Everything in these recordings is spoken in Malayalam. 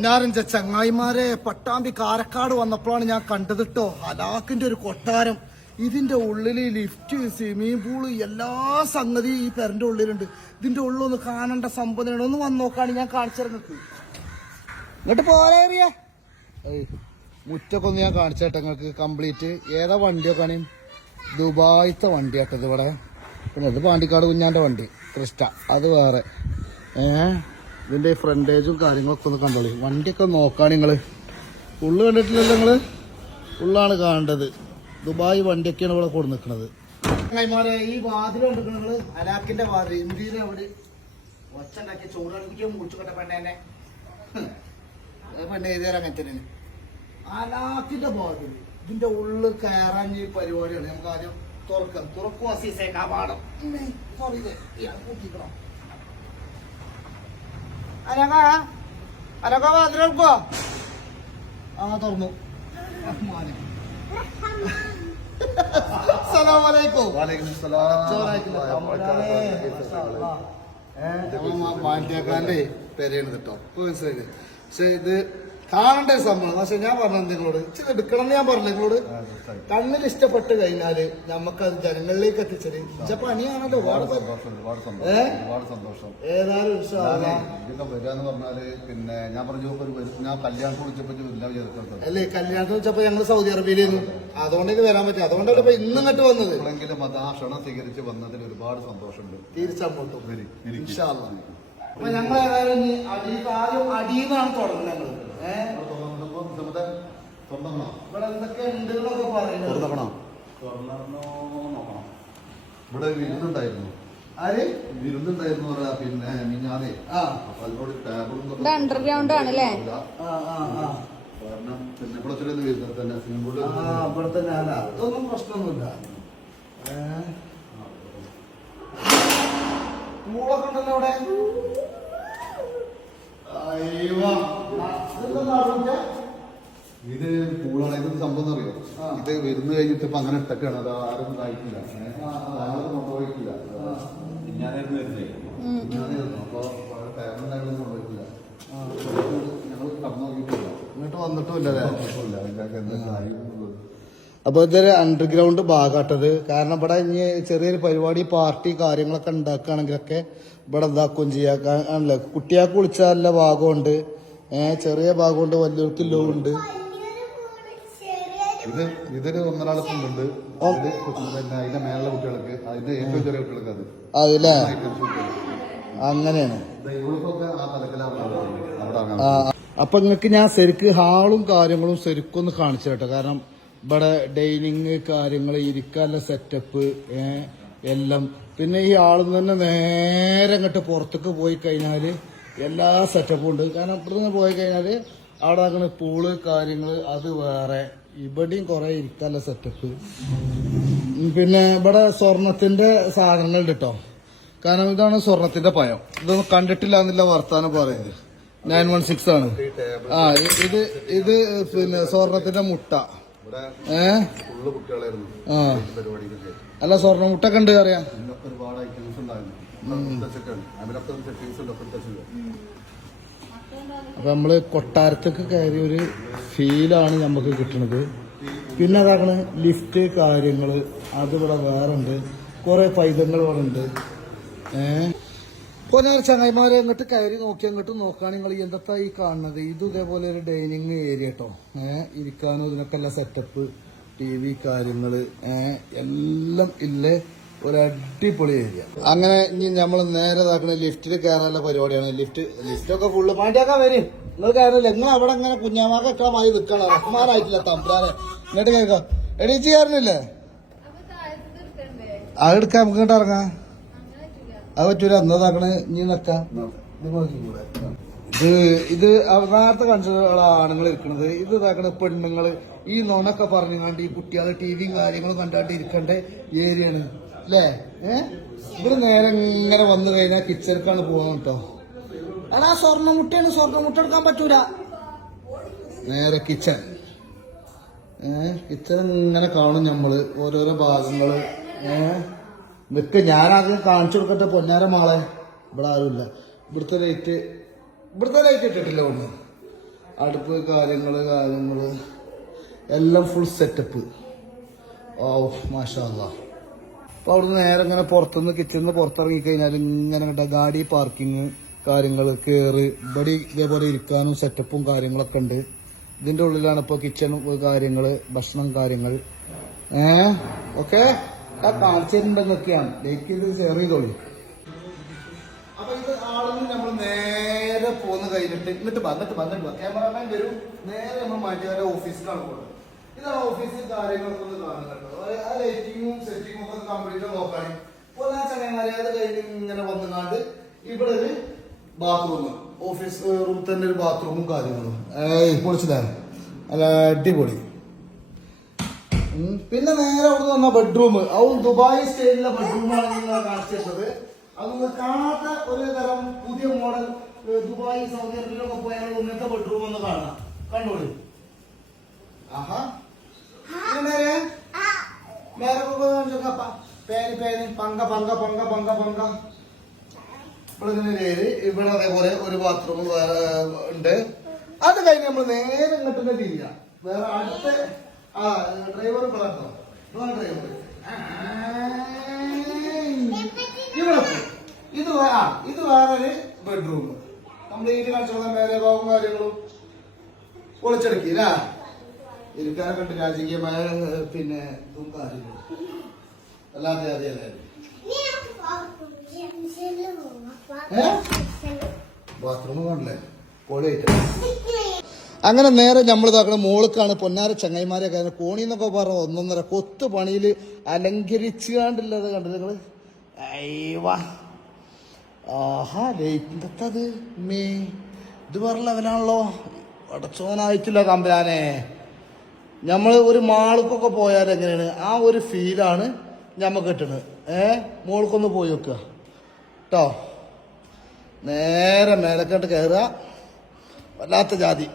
പൊന്നാരഞ്ച ചങ്ങായിമാരെ പട്ടാമ്പി കാരക്കാട് വന്നപ്പോഴാണ് ഞാൻ കണ്ടത് ട്ടോ ഹലാക്കിന്റെ ഒരു കൊട്ടാരം. ഇതിന്റെ ഉള്ളില് ലിഫ്റ്റ്, സ്വിമ്മിംഗ് പൂള്, എല്ലാ സംഗതി ഈ പെരന്റെ ഉള്ളിലുണ്ട്. ഇതിന്റെ ഉള്ളൊന്ന് കാണേണ്ട സംഭവമാണ്. ഒന്ന് വന്ന് നോക്കാണ് ഞാൻ കാണിച്ചിറങ്ങക്ക്. ഇങ്ങോട്ട് പോരാറിയ മുറ്റൊക്കെ ഒന്ന് ഞാൻ കാണിച്ചേട്ടെ നിങ്ങൾക്ക് കംപ്ലീറ്റ്. ഏതാ വണ്ടിയൊക്കെ ആണ്? ദുബായിത്തെ വണ്ടിയാട്ടത് ഇവിടെ. പിന്നെ ഇത് പാണ്ടിക്കാട് കുഞ്ഞാന്റെ വണ്ടി ക്രിസ്റ്റ, അത് വേറെ. ഇതിന്റെ ഫ്രണ്ടേജും കാര്യങ്ങളൊക്കെ ഒന്ന് കണ്ടോളി. വണ്ടിയൊക്കെ നോക്കാണ് നിങ്ങള്. ഉള്ളു കണ്ടിട്ടില്ലല്ലോ നിങ്ങള്? ഉള്ളാണ് കാണേണ്ടത്. ദുബായ് വണ്ടിയൊക്കെയാണ് ഇവിടെ കൊടു നിൽക്കുന്നത്. ചങ്ങായിമാരെ ഈ വാതിൽ കണ്ടിരിക്കണം നിങ്ങള്? അലാക്കിന്റെ വാതിൽ. ഇന്ത്യയിലെ അവിടെ ഒച്ച ഉണ്ടാക്കി ചോറടിപ്പിക്കാൻ മുറിച്ചുകൊണ്ട പെണ്ണേനെ പെണ്ണെ എഴുതിയാൽ അങ്ങനെ തന്നെ. അലാക്കിന്റെ വാതിൽ. ഇതിന്റെ ഉള്ളിൽ കയറാൻ ഈ പരിപാടിയാണ്. നമുക്ക് ആദ്യം തുറക്കാം. തുറക്കും അസീസേ കവാടം. കൂട്ടിക്കണം. അനക്ക വാതിലെടുക്കോ? ആ തുറന്നു. മാറ്റിയാക്കാന്റെ പെരയാണ് കേട്ടോ. മനസ്സിലായില്ലേ? പക്ഷെ ഇത് കാണേണ്ട ഒരു സംഭവം. പക്ഷെ ഞാൻ പറഞ്ഞത് നിങ്ങളോട് ഇച്ചിരി എടുക്കണം എന്ന് ഞാൻ പറഞ്ഞു നിങ്ങളോട്. കണ്ണിൽ ഇഷ്ടപ്പെട്ട് കഴിഞ്ഞാല് നമുക്കത് ജനങ്ങളിലേക്ക് എത്തിച്ചത് ഇച്ച പണിയാണല്ലോ. ഒരുപാട് സന്തോഷം. ഏതായാലും വരികയെന്ന് പറഞ്ഞാല് പിന്നെ ഞാൻ പറഞ്ഞു ഞാൻ കല്യാണത്തിന് വിളിച്ചപ്പോ അല്ലേ? കല്യാണത്തിന് വിളിച്ചപ്പോ ഞങ്ങൾ സൗദി അറേബ്യയിലായിരുന്നു. അതുകൊണ്ടേക്ക് വരാൻ പറ്റും. അതുകൊണ്ടല്ലേ ഇപ്പൊ ഇന്നും ഇങ്ങോട്ട് വന്നത്. എപ്പോഴെങ്കിലും അത് ആ ക്ഷണം സ്വീകരിച്ച് വന്നതിൽ ഒരുപാട് സന്തോഷമുണ്ട്. തീർച്ചയായിട്ടും അപ്പൊ ഞങ്ങൾ ഏതായാലും ആദ്യം അടിയെന്നാണ് തുടങ്ങുന്നത്. ഇവിടെ എന്തൊക്കെ ഉണ്ട് എന്നൊക്കെ പറയുന്നത്. ഇവിടെ വിരുന്നുണ്ടായിരുന്നു. ആര് വിരുന്നുണ്ടായിരുന്നു പറയാ. പിന്നെ മിഞ്ഞാതെ അപ്പൊ അതിനോട് ടേബിളും അണ്ടർഗ്രൗണ്ട് ആണല്ലേ? കാരണം പിന്നെ ഇവിടെ വരുന്നത് തന്നെ സിംഗിൾ ഇവിടെ തന്നെ. അല്ല അതൊന്നും പ്രശ്നമൊന്നുമില്ല. പൂളൊക്കെ ഉണ്ടല്ലോ അവിടെ. ഇത് പൂളാണ്. ഇത് സംഭവം അറിയോ? ഇത് വരുന്ന കഴിഞ്ഞിട്ട് ഇപ്പൊ അങ്ങനെ ഇട്ടൊക്കെയാണ്. അത് ആരും കഴിക്കില്ല, കൊണ്ടുപോയിട്ടില്ല. ഞാനായിരുന്നു വരുന്നേ. അപ്പൊ ടേബിളുണ്ടായിരുന്നു കൊണ്ടുപോയിട്ടില്ല. ഞങ്ങൾ കടന്നു നോക്കിയിട്ടില്ല. ഇങ്ങോട്ട് വന്നിട്ടുമില്ല. എന്താ അപ്പൊ ഇതൊരു അണ്ടർഗ്രൗണ്ട് ഭാഗമാട്ടത്. കാരണം ഇവിടെ ഇനി ചെറിയൊരു പരിപാടി പാർട്ടി കാര്യങ്ങളൊക്കെ ഉണ്ടാക്കുകയാണെങ്കിലൊക്കെ ഇവിടെ ഇതാക്കുകയും ചെയ്യാല്ല. കുട്ടിയാൾക്ക് കുളിച്ചാൽ നല്ല ഭാഗമുണ്ട്, ചെറിയ ഭാഗമുണ്ട്, വലിയവർക്കില്ലോ ഉണ്ട്. ഇതൊരു ഒന്നരാളൊക്കെണ്ട്. അതിന്റെ മേലുള്ള കുട്ടികൾക്ക്, അതിന്റെ ഏറ്റവും ചെറിയ കുട്ടികൾക്ക് അത് അതല്ലേ? അങ്ങനെയാണ്. അപ്പൊ നിങ്ങൾക്ക് ഞാൻ ശരിക്ക് ഹാളും കാര്യങ്ങളും ശരിക്കും ഒന്ന് കാണിച്ചു കേട്ടോ. കാരണം ഇവിടെ ഡൈനിങ് കാര്യങ്ങൾ, ഇരിക്കാനുള്ള സെറ്റപ്പ് എല്ലാം. പിന്നെ ഈ ആളിൽ തന്നെ നേരെ അങ്ങോട്ട് പുറത്തേക്ക് പോയി കഴിഞ്ഞാല് എല്ലാ സെറ്റപ്പും ഉണ്ട്. കാരണം ഇവിടുന്ന് പോയി കഴിഞ്ഞാല് അവിടെ അങ്ങനെ പൂള് കാര്യങ്ങൾ അത് വേറെ. ഇവിടെയും കുറെ ഇരിക്കാനുള്ള സെറ്റപ്പ്. പിന്നെ ഇവിടെ സ്വർണത്തിന്റെ സാധനങ്ങളുണ്ട് കേട്ടോ. കാരണം ഇതാണ് സ്വർണത്തിന്റെ പയം. ഇതൊന്നും കണ്ടിട്ടില്ല എന്നുള്ള വർത്താനം പറയുന്നത്. 916 ആണ്. ഇത് പിന്നെ സ്വർണത്തിന്റെ മുട്ട. അല്ല സ്വർണ്ണ മുട്ടൊക്കെ ഉണ്ട് അറിയാം. അപ്പൊ നമ്മള് കൊട്ടാരത്തേക്ക് കയറിയ ഒരു ഫീലാണ് നമുക്ക് കിട്ടുന്നത്. പിന്നെ അതാണ് ലിഫ്റ്റ് കാര്യങ്ങള്, അത് ഇവിടെ വേറെ ഉണ്ട്. കുറെ പൈതങ്ങൾ ഇവിടെ ഉണ്ട്. കൊല്ലാർ ചങ്ങായിമാരെ ഇങ്ങോട്ട് കയറി നോക്കി അങ്ങോട്ട് നോക്കുകയാണ് നിങ്ങൾ എന്താ ഈ കാണുന്നത്. ഇത് ഇതേപോലെ ഒരു ഡൈനിങ് ഏരിയ കേട്ടോ. ഇരിക്കാനും ഇതിനൊക്കെ എല്ലാ സെറ്റപ്പ്, TV കാര്യങ്ങള് എല്ലാം ഇല്ലേ. ഒരു അടിപൊളി ഏരിയ. അങ്ങനെ ഇനി നമ്മൾ നേരെ ഇതാക്കണ ലിഫ്റ്റിൽ കയറാനുള്ള പരിപാടിയാണ്. ലിഫ്റ്റൊക്കെ ഫുള്ള് പാണ്ടിയാക്കാൻ വരും. നിങ്ങൾ കയറില്ല. നിങ്ങൾ അവിടെ അങ്ങനെ കുഞ്ഞാമാക്കൊക്കെ മായി നിൽക്കണം. റഹ്മാനായിട്ടില്ല തമ്പ്രാനെ. ഇങ്ങോട്ട് കേൾക്കാം. എടീച്ച് കയറുന്നില്ലേ? അതെടുക്കാം. നമുക്ക് ഇങ്ങോട്ട് ഇറങ്ങാം. അത് പറ്റൂല. എന്നതാക്കണ ഇനി നിക്കാം. ഇത് നേരത്തെ കാണിച്ച ആണുങ്ങൾ ഇരിക്കണത്. ഇത് ഇതാക്കണ പെണ്ണുങ്ങള് ഈ നോണൊക്കെ പറഞ്ഞുകൊണ്ട് ഈ കുട്ടികളെ TVയും കാര്യങ്ങളും കണ്ടാണ്ട് ഇരിക്കേണ്ട ഏരിയയാണ് അല്ലേ? ഇവിടെ നേരെ ഇങ്ങനെ വന്നു കഴിഞ്ഞാൽ കിച്ചണിക്കാണ് പോകുന്നത് കേട്ടോ. അടാ സ്വർണ്ണമുട്ടയാണ്. സ്വർണ്ണമുട്ട എടുക്കാൻ പറ്റൂല. നേരെ കിച്ചൺ. കിച്ചൺ ഇങ്ങനെ കാണും നമ്മള് ഓരോരോ ഭാഗങ്ങള്. നിക്ക് ഞാനാദ്യം കാണിച്ചു കൊടുക്കട്ടെ പൊന്നാര മാളെ. ഇവിടെ ആരുമില്ല. ഇവിടുത്തെ ലൈറ്റ് ഇട്ടിട്ടില്ല ഒന്ന്. അടുപ്പ് കാര്യങ്ങള് എല്ലാം ഫുൾ സെറ്റപ്പ്. ഓ മാഷാ അല്ലാഹ്. അപ്പൊ അവിടുന്ന് നേരെ ഇങ്ങനെ പുറത്തുനിന്ന് കിച്ചണിന്ന് പുറത്തിറങ്ങി കഴിഞ്ഞാൽ ഇങ്ങനെ കേട്ട ഗാഡി പാർക്കിങ് കാര്യങ്ങൾ കയറി ഇവിടെ ഇതേപോലെ ഇരിക്കാനും സെറ്റപ്പും കാര്യങ്ങളൊക്കെ ഉണ്ട്. ഇതിന്റെ ഉള്ളിലാണ് ഇപ്പൊ കിച്ചൺ കാര്യങ്ങള് ഭക്ഷണം കാര്യങ്ങൾ ഓക്കെ കാണിച്ചിട്ടുണ്ടെന്നൊക്കെയാണ്. ലൈക്ക് ചെയ്ത് ഷെയർ ചെയ്തോളൂ. അപ്പൊ ഇത് ആളുകൾ നമ്മൾ നേരെ പോന്ന് കഴിഞ്ഞിട്ട് ഇങ്ങോട്ട് ക്യാമറാമാൻ വരും. നേരെ നമ്മൾ മാറ്റിയാലെ ഓഫീസിലാണ് പോകുന്നത്. ഇതാണ് ഓഫീസിൽ കാര്യങ്ങളൊക്കെ ഒന്ന് കാണുന്നുണ്ടോ. ആ ലൈറ്റിങ്ങും സെറ്റിങ്ങും ഒക്കെ കംപ്ലീറ്റ് നോക്കാണ്. പൊന്നാ ചങ്ങന്മാരെ അത് കഴിഞ്ഞ് ഇങ്ങനെ വന്നുകൊണ്ട് ഇവിടെ ഒരു ബാത്റൂം, ഓഫീസ് റൂം തന്നെ ഒരു ബാത്റൂമും കാര്യങ്ങളും പൊളിച്ചതാണ്. അല്ല അടിപൊളി. പിന്നെ നേരെ അവിടെ വന്ന ബെഡ്റൂം, അതും ദുബായ് സ്റ്റൈലിലെ ബെഡ്റൂമാണ് നിങ്ങളെ കാണിച്ചത്. അതൊന്ന് കാണാത്ത ഒരു തരം പുതിയ മോഡൽ ദുബായ് സൗദി അറേബ്യയിലൊക്കെ പോയാൽ ഇങ്ങനത്തെ ബെഡ്റൂം ഒന്ന് കാണാം. കണ്ടോളൂ. ആഹാ നേരെ പേര് പങ്ക ഇവിടെ അതേപോലെ ഒരു ബാത്റൂം ഉണ്ട്. അത് കഴിഞ്ഞ് നമ്മൾ നേരെ ഇങ്ങോട്ട് തിരിഞ്ഞ വേറെ അടുത്ത ഡ്രൈവർ പറഞ്ഞോ ഡ്രൈവർ ഇവിടെ ഇത് വേറൊരു ബെഡ്റൂം കംപ്ലീറ്റ് കാണിച്ചോളാം. മേലെ ഭാഗവും കാര്യങ്ങളും പൊളിച്ചെടുക്കില്ല. ഇരിക്കാനെ കണ്ട് രാജകീയമായ പിന്നെ ഇതും കാര്യങ്ങളും അല്ലാതെ അറിയാതെ ബാത്റൂം കണ്ടല്ലേ പൊളിയായിട്ട്. അങ്ങനെ നേരെ നമ്മൾ ഇതാക്കണ മോൾക്കാണ്. പൊന്നാര ചങ്ങായിമാരെ കാരണം കോണിന്നൊക്കെ പറഞ്ഞ 1.5 കൊത്ത് പണിയിൽ അലങ്കരിച്ചാണ്ടില്ലത് കണ്ടത് നിങ്ങള്. അയ്യവാ ആഹാ ലൈറ്റത് മേ ഇത് വേറെ ലെവലാണല്ലോ. അടച്ചോനായിട്ടില്ല കമ്പലാനെ. നമ്മൾ ഒരു മാൾക്കൊക്കെ പോയാൽ എങ്ങനെയാണ് ആ ഒരു ഫീലാണ് ഞമ്മക്ക് കിട്ടണത്. മോൾക്കൊന്ന് പോയി വെക്കുക കേട്ടോ. നേരെ മേലക്കോട്ട് കയറുക. വല്ലാത്ത ജാതി.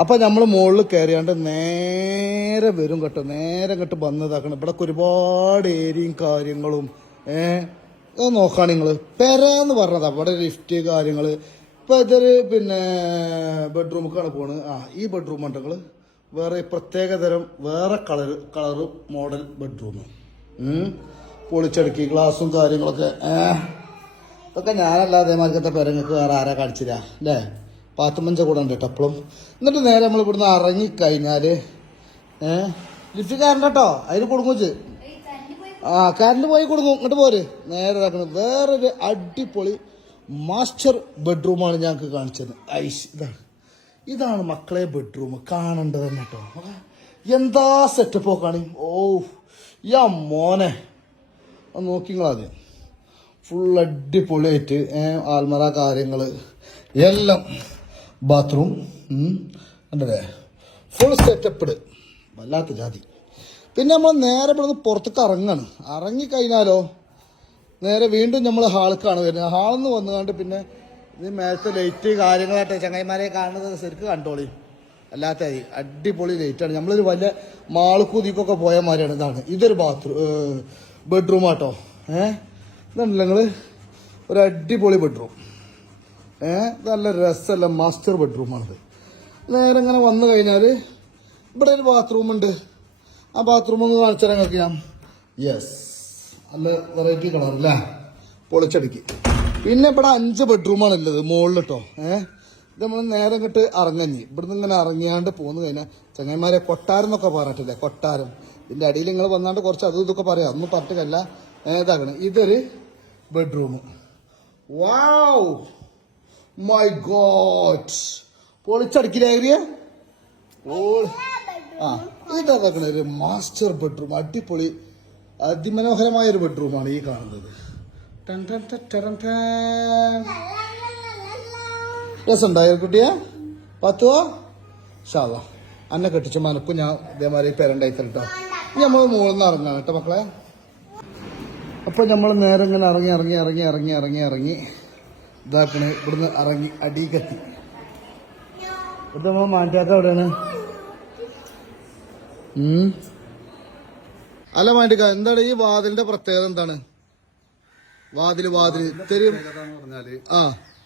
അപ്പം നമ്മൾ മുകളിൽ കയറിയാണ്ട് നേരെ വരും കേട്ടോ. നേരെ ഇങ്ങോട്ട് വന്നതാക്കണം. ഇവിടെ ഒരുപാട് ഏരിയയും കാര്യങ്ങളും അത് നോക്കുകയാണ് നിങ്ങൾ. പെരാന്ന് പറഞ്ഞതാ. ഇവിടെ ലിഫ്റ്റ് കാര്യങ്ങൾ. ഇപ്പം ഇതൊരു പിന്നെ ബെഡ്റൂമൊക്കെയാണ് പോണത്. ഈ ബെഡ്റൂം ഉണ്ടെങ്കിൽ വേറെ പ്രത്യേകതരം വേറെ കളറ് മോഡൽ ബെഡ്റൂം പൊളിച്ചടുക്കി ഗ്ലാസും കാര്യങ്ങളൊക്കെ. ഇതൊക്കെ ഞാനല്ല അതേമാതിരിക്കത്തെ പെരങ്ങൾക്ക് വേറെ ആരാ കാണിച്ചില്ല അല്ലേ. പാത്തുമഞ്ച കൂടെ ഉണ്ട് കേട്ടോ എപ്പോഴും. എന്നിട്ട് നേരെ നമ്മൾ ഇവിടുന്ന് ഇറങ്ങിക്കഴിഞ്ഞാൽ ലിഫ്റ്റ് കയറണ്ട കേട്ടോ. അതിന് കൊടുങ്ങുച്ച് കറണ്ട് പോയി കൊടുക്കും. ഇങ്ങോട്ട് പോര്. നേരെ ഇതാക്കണം. വേറൊരു അടിപൊളി മാസ്റ്റർ ബെഡ്റൂമാണ് ഞങ്ങൾക്ക് കാണിച്ചത്. ഇതാണ് മക്കളെ ബെഡ്റൂം. കാണേണ്ടത് തന്നെ കേട്ടോ. എന്താ സെറ്റപ്പ് നോക്കാണ്. ഓ യാ മോനെ നോക്കിങ്ങളാദ്യം. ഫുൾ അടിപൊളിയായിട്ട് ആൽമറ കാര്യങ്ങൾ എല്ലാം ബാത്റൂം കണ്ടല്ലേ ഫുൾ സെറ്റപ്പ്ഡ്. വല്ലാത്ത ജാതി. പിന്നെ നമ്മൾ നേരെ ഇവിടുന്ന് പുറത്തേക്ക് ഇറങ്ങാണ്. ഇറങ്ങിക്കഴിഞ്ഞാലോ നേരെ വീണ്ടും നമ്മൾ ഹാൾക്കാണ് വരുന്നത്. ഹാളിൽ നിന്ന് വന്നുകൊണ്ട് പിന്നെ ഇത് മേലത്തെ ലൈറ്റ് കാര്യങ്ങളായിട്ട് ചങ്ങായിമാരെ കാണുന്നത് ശരിക്കും കണ്ടോളി. അല്ലാത്ത അടിപൊളി ലൈറ്റാണ്. നമ്മളൊരു വലിയ മാൾക്കൂതിക്കൊക്കെ പോയ മാതിരിയാണ്. ഇതൊരു ബെഡ്റൂം ആട്ടോ. ഇതുണ്ടല്ലോ നിങ്ങൾ ഒരു അടിപൊളി ബെഡ്റൂം. നല്ല രസമല്ല മാസ്റ്റർ ബെഡ്റൂമാണിത്. നേരെ ഇങ്ങനെ വന്നു കഴിഞ്ഞാൽ ഇവിടെ ഒരു ബാത്റൂം ഉണ്ട്. ആ ബാത്റൂം ഒന്ന് കാണിച്ചാൽ ഞങ്ങൾക്ക് ഞാൻ യെസ് നല്ല വെറൈറ്റി കളർ അല്ലേ പൊളിച്ചടുക്കി. പിന്നെ ഇവിടെ 5 ബെഡ്റൂമാണ് ഉള്ളത് മുകളിൽ കേട്ടോ. ഇത് നമ്മൾ നേരെ ഇങ്ങോട്ട് ഇറങ്ങഞ്ഞി ഇവിടുന്ന് ഇങ്ങനെ ഇറങ്ങിയാണ്ട് പോന്നു കഴിഞ്ഞാൽ ചങ്ങന്മാരെ കൊട്ടാരം എന്നൊക്കെ പറഞ്ഞിട്ടില്ലേ. കൊട്ടാരം ഇതിൻ്റെ അടിയിൽ നിങ്ങൾ വന്നാണ്ട് കുറച്ച് അതും ഇതൊക്കെ പറയാം. ഒന്നും പറഞ്ഞിട്ടല്ല ഏതാകണം. ഇതൊരു ബെഡ്റൂം. വാവ് മൈ ഗോഡ് പൊളിച്ചടുക്കില്ല ഏരിയ. ഇതാക്കണ ഒരു മാസ്റ്റർ ബെഡ്റൂം. അടിപൊളി അതിമനോഹരമായൊരു ബെഡ്റൂമാണ് ഈ കാണുന്നത്. രസമുണ്ടായോ കുട്ടിയെ? പത്തുവോ ഷാവാ അന്നെ കെട്ടിച്ച മനക്കും ഞാൻ ഇതേമാതിരി പേരുണ്ടായി തരട്ടോ. നമ്മൾ മുകളിൽ നിന്ന് ഇറങ്ങാം കേട്ടോ മക്കളെ. അപ്പോൾ നമ്മൾ നേരെ ഇങ്ങനെ ഇറങ്ങി ഇതാക്കണേ. ഇവിടുന്ന് ഇറങ്ങി അടികത്തി ഇത് നമ്മൾ മാറ്റാത്ത എവിടെയാണ്? അല്ല മാറ്റിക്ക എന്താണ് ഈ വാതിലിന്റെ പ്രത്യേകത എന്താണ്? വാതില്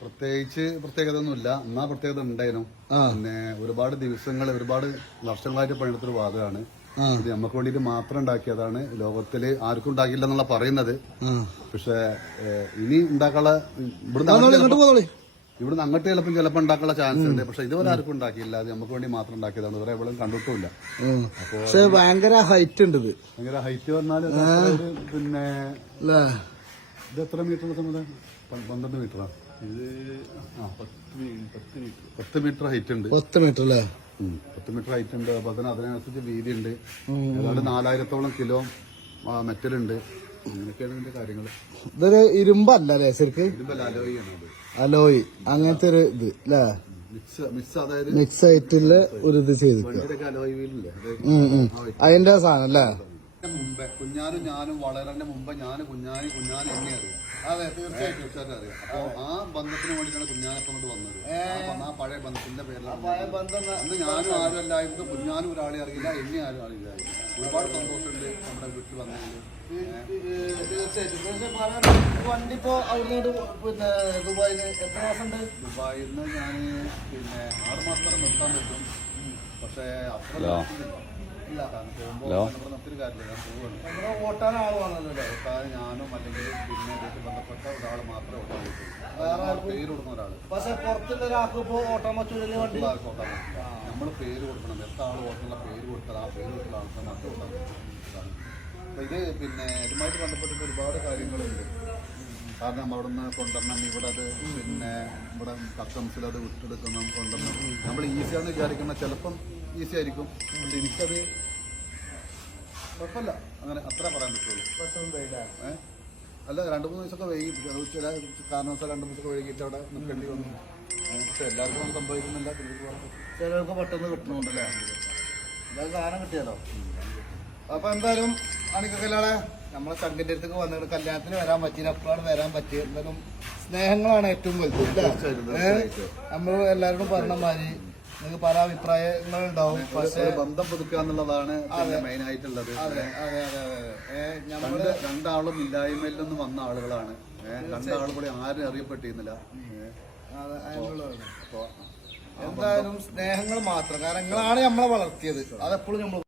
പ്രത്യേകത ഒന്നുമില്ല. എന്നാ പ്രത്യേകത ഉണ്ടായിരുന്നു. പിന്നെ ഒരുപാട് ദിവസങ്ങൾ ഒരുപാട് വർഷങ്ങളായിട്ട് പണിയെടുത്തൊരു വാദമാണ് ഇത്. നമുക്ക് വേണ്ടിയിട്ട് മാത്രം ഉണ്ടാക്കിയതാണ്. ലോകത്തില് ആർക്കും ഉണ്ടാക്കില്ല എന്നുള്ള പറയുന്നത്. പക്ഷെ ഇനി ഉണ്ടാക്കാനുള്ള ഇവിടുന്ന് അങ്ങോട്ട് ചിലപ്പോൾ ഉണ്ടാക്കാനുള്ള ചാൻസ് ഉണ്ട്. പക്ഷെ ഇതുവരെ ആർക്കും ഉണ്ടാക്കിയില്ല. അത് നമുക്ക് വേണ്ടി മാത്രം ഉണ്ടാക്കിയതാണ്. ഇവരെ എവിടെയും കണ്ടിട്ടില്ല. പക്ഷെ ഭയങ്കര ഹൈറ്റ് ഉണ്ട്. ഭയങ്കര ഹൈറ്റ് പറഞ്ഞാല് പിന്നെ ഇത് എത്ര മീറ്റർ സമയം? 12 മീറ്ററാണ് ഇത്. 10 മീറ്റർ ഹൈറ്റ് ഉണ്ട്. 10 മീറ്റർ അല്ലേ? 10 മീറ്റർ ഹൈറ്റ് ഉണ്ട്. അപ്പൊ അതിനനുസരിച്ച് വീതി ഉണ്ട്. ഏതാണ്ട് 4000-ഓളം കിലോ മെറ്റലുണ്ട്. അങ്ങനെയൊക്കെയാണ് ഇതിന്റെ കാര്യങ്ങൾ. ഇതൊരു ഇരുമ്പല്ലേ ശരിക്കും? ഇരുമ്പല്ല, അലോയിയാണ് അത്. അലോയ് അങ്ങനത്തെ ഒരു ഇത് അല്ലേ? അതായത് മിക്സ് ആയിട്ടുള്ള ഒരു ഇത് ചെയ്ത് അലോയ് വീലില്ലേ അതിന്റെ സാധനം അല്ലേ? മുമ്പേ കുഞ്ഞാനും ഞാനും വളരന്റെ മുമ്പ് കുഞ്ഞാനി എന്നെ അറിയാം. അതെ, തീർച്ചയായിട്ടും അറിയാം. അപ്പൊ ആ ബന്ധത്തിന് വേണ്ടിയിട്ടാണ് കുഞ്ഞാനപ്പം കൊണ്ട് വന്നത്. ആ പഴയ ബന്ധത്തിന്റെ പേരിലാണ്. അന്ന് ഞാനും ആരും അല്ലായിരുന്നു. കുഞ്ഞാനും ഒരാളെ അറിയില്ല, എന്നെ ആരും അറിയില്ല. ഒരുപാട് സന്തോഷമുണ്ട് നമ്മുടെ വീട്ടിൽ വന്നതിൽ. വണ്ടി ഇപ്പോ അവിടുന്ന് പിന്നെ ദുബായിന്ന് എത്ര മാസം ഉണ്ട്? ദുബായിൽ നിന്ന് ഞാൻ പിന്നെ 6 മാസം വരെ നിർത്താൻ പറ്റും. പക്ഷേ അത്ര ഓട്ടാൻ ആള് വേണമല്ലോ. ഞാനും അല്ലെങ്കിൽ പിന്നെ വീട്ടിൽ ബന്ധപ്പെട്ട ഒരാൾ മാത്രമേ ഓട്ടാൻ പറ്റൂ. വേറെ പേര് കൊടുക്കുന്ന ഒരാൾ. പക്ഷെ പുറത്തുള്ള ഒരാൾക്ക് ഇപ്പോ ഓട്ടാൻ പറ്റൂലല്ലേ വണ്ടി? ഓട്ടാൻ നമ്മൾ പേര് കൊടുക്കണം. എത്ര ആൾ ഓട്ടുള്ള പേര് കൊടുത്താൽ ആ പേര് കൊടുത്തുള്ള ആൾക്കാർ മാത്രമേ ഓട്ടാൻ പറ്റും. അപ്പൊ ഇത് പിന്നെ ഇതുമായിട്ട് ബന്ധപ്പെട്ടിട്ട് ഒരുപാട് കാര്യങ്ങളുണ്ട്. കാരണം അവിടെ നിന്ന് കൊണ്ടുവരണം, ഇവിടെ അത് പിന്നെ ഇവിടെ കസ്റ്റംസിൽ അത് വിട്ടെടുക്കണം, കൊണ്ടുവരണം. നമ്മൾ ഈസിയാണെന്ന് വിചാരിക്കുന്ന ചിലപ്പം ഈസി ആയിരിക്കും. പക്ഷെ എനിക്കത് കുഴപ്പമില്ല. അങ്ങനെ അത്ര പറയാൻ പറ്റുള്ളൂ. അല്ല, 2-3 ദിവസമൊക്കെ വൈകി. ചില കാരണവശാൽ 2 ദിവസമൊക്കെ വൈകിട്ട് അവിടെ നിൽക്കേണ്ടി വന്നു. പക്ഷെ എല്ലാവർക്കും ഒന്നും സംഭവിക്കുന്നില്ല. ചിലർക്ക് പെട്ടെന്ന് കിട്ടണമുണ്ടല്ലേ? എന്തായാലും സാധനം കിട്ടിയാലോ. അപ്പൊ എന്തായാലും അണിക്കല്ലാളെ നമ്മളെ ചങ്കിന്റെ അടുത്തേക്ക് വന്നിട്ട് കല്യാണത്തിന് വരാൻ പറ്റിയില്ല. എപ്പോഴാണ് വരാൻ പറ്റിയത്? എന്തായാലും സ്നേഹങ്ങളാണ് ഏറ്റവും വലുത്. നമ്മൾ എല്ലാവരോടും പറഞ്ഞ മാതിരി നിങ്ങൾക്ക് പല അഭിപ്രായങ്ങളുണ്ടാവും. പക്ഷേ ബന്ധം പുതുക്കുക എന്നുള്ളതാണ് മെയിൻ ആയിട്ടുള്ളത്. നമ്മള് രണ്ടാളും ഇല്ലായ്മയിൽ നിന്ന് വന്ന ആളുകളാണ്. രണ്ടാളും കൂടി ആരും അറിയപ്പെട്ടിരുന്നില്ല. എന്തായാലും സ്നേഹങ്ങൾ മാത്രം. കാരണം നിങ്ങളാണ് നമ്മളെ വളർത്തിയത്. അതെപ്പോഴും നമ്മൾ